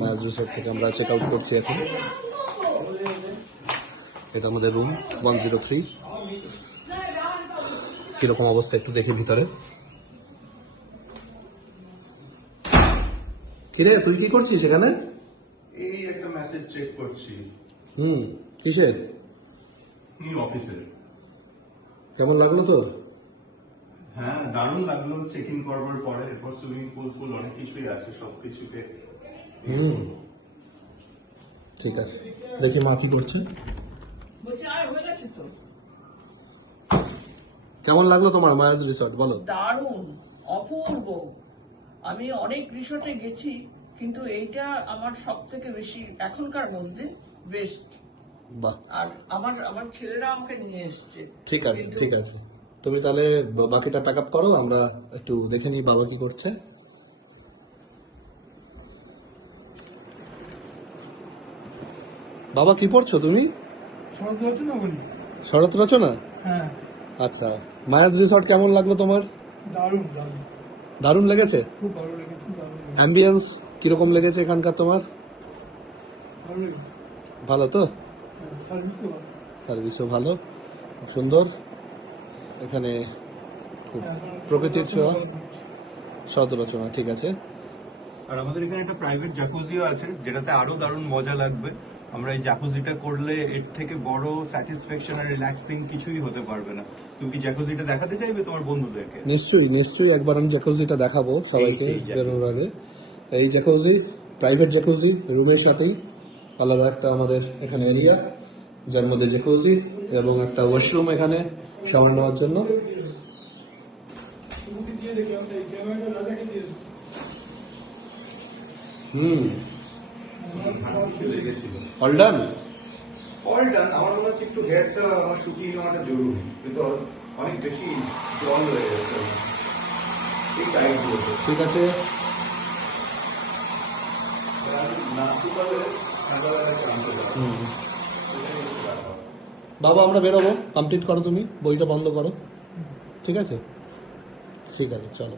Mayaz resort থেকে আমরা check out করছি এখন। এটা আমাদের রুম 103। কিরকম অবস্থা একটু দেখি ভিতরে। কিরে তুই কি করছিস এখানে? এই একটা মেসেজ চেক করছি। কিসের? নিউ অফিসের। কেমন লাগলো তোর? হ্যাঁ দারুণ লাগলো চেক ইন করবার পরে। এরপর সুইমিং পুল ফুল অনেক কিছুই আছে, সবকিছুতে। ঠিক আছে, দেখি মা কি করছে। কেমন লাগলো তোমার মায়াজ রিসর্ট বলো? দারুণ, অপূর্ব। আমি অনেক রিসোর্টে গেছি, কিন্তু এইটা আমার সব থেকে বেশি এখনকার মধ্যে বেস্ট। বাহ, আর আমার ছেলেরা আমাকে নিয়ে এসছে। ঠিক আছে ঠিক আছে। তুমি তাহলে বাকিটা প্যাক আপ করো, আমরা একটু দেখে নিই বাবা কি করছে। বাবা কি পড়ছো তুমি? শরৎ রচনা বলি। শরৎ রচনা? হ্যাঁ, আচ্ছা, মায়াজ রিসর্ট কেমন লাগলো তোমার? দারুণ দারুণ, দারুণ লেগেছে? খুব ভালো লেগেছে, দারুণ লেগেছে, অ্যাম্বিয়েন্স কিরকম লেগেছে এখানকার তোমার? ভালো লেগেছে। ভালো তো? হ্যাঁ, সার্ভিসও ভালো। সার্ভিসও ভালো, খুব সুন্দর। এখানে খুব এখন প্রকৃতির ছোঁয়া। শরৎ রচনা। শরৎ রচনা, ঠিক আছে। আর আমাদের এখানে একটা প্রাইভেট জ্যাকুজিও আছে, যেটাতে আরো দারুণ মজা লাগবে। আমরা এই জ্যাকুজিটা করলে এর থেকে বড় স্যাটিসফ্যাকশন আর রিল্যাক্সিং কিছুই হতে পারবে না। তুমি কি জ্যাকুজিটা দেখাতে চাইবে তোমার বন্ধুদেরকে? নিশ্চয়ই নিশ্চয়ই, একবার আমি জ্যাকুজিটা দেখাবো সবাইকে এই jacuzzi। বেরোনোর আগে। এই জ্যাকুজি প্রাইভেট জ্যাকুজি, রুমের সাথেই আলাদা একটা আমাদের এখানে এরিয়া, যার মধ্যে জ্যাকুজি এবং একটা ওয়াশরুম এখানে শাওয়ার নেওয়ার জন্য। তুমি দিয়ে দেখলাম, এই ক্যামেরাটা রাজাকে দিয়ে দাও। কিছু লেগেছিল। All done. All done. আমার মনে হচ্ছে একটু হেয়ারটা আমার শুকিয়ে নেওয়াটা জরুরি, বিকজ অনেক বেশি জল হয়ে গেছে এই সাইডগুলোতে। ঠিক আছে, না শুকালে ঠান্ডাবেলা ক্লান্ত যাবে। বাবা আমরা বেরোবো, কমপ্লিট করো, তুমি বইটা বন্ধ করো। ঠিক আছে ঠিক আছে, চলো।